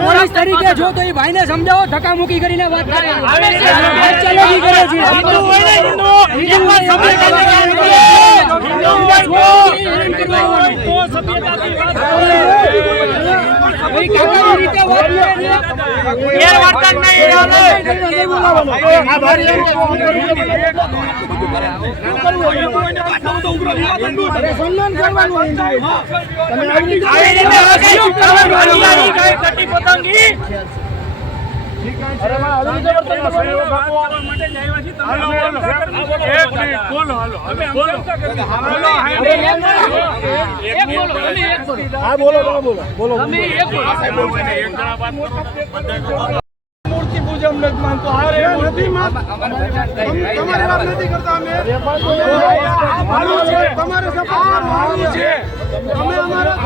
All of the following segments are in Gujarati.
પોલીસ તરીકે જો તો એ ભાઈને સમજાવો, ધક્કા મૂકી કરીને વાત કરે છે, સન્માન કરવાનું મૂર્તિ પૂજન નથી માનતો. તમારે વાત નથી કરતા. તમારે સપોર્ટ છે. અમે અમારા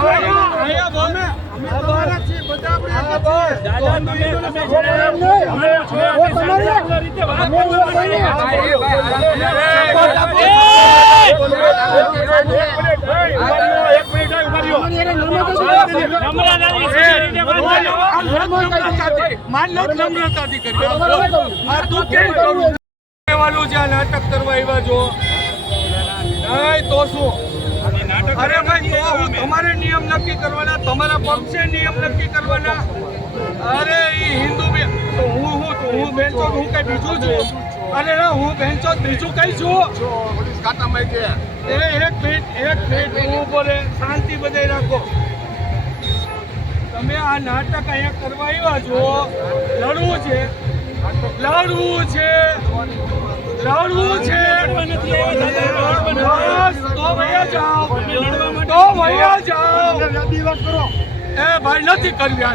નાટક કરવા એવા જો નહીં તો શું? અરે ભાઈ, તો હું તમારે નિયમ નક્કી કરવાના, તમારા પક્ષે નિયમ નક્કી કરવાના. અરે એ હિન્દુ હું બેન્ચો હું કઈ બીજું છું? અરે ના, હું બેન્ચો બીજું કઈ છું? એક મિનિટ હું બોલે, શાંતિ બધાય રાખો. તમે આ નાટક અહીંયા કરવા આવ્યા છો, લડવું છે તો ભૈયા જાઓ. એ ભાઈ નથી કરવી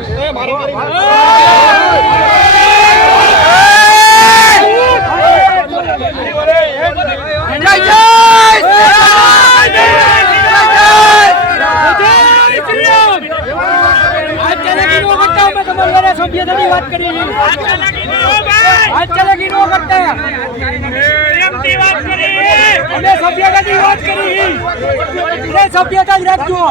સભ્યતાની વાત કરી, ચલાકી નો કરતા, અમે સભ્યતાની વાત કરી, સભ્યતા જ રાખજો.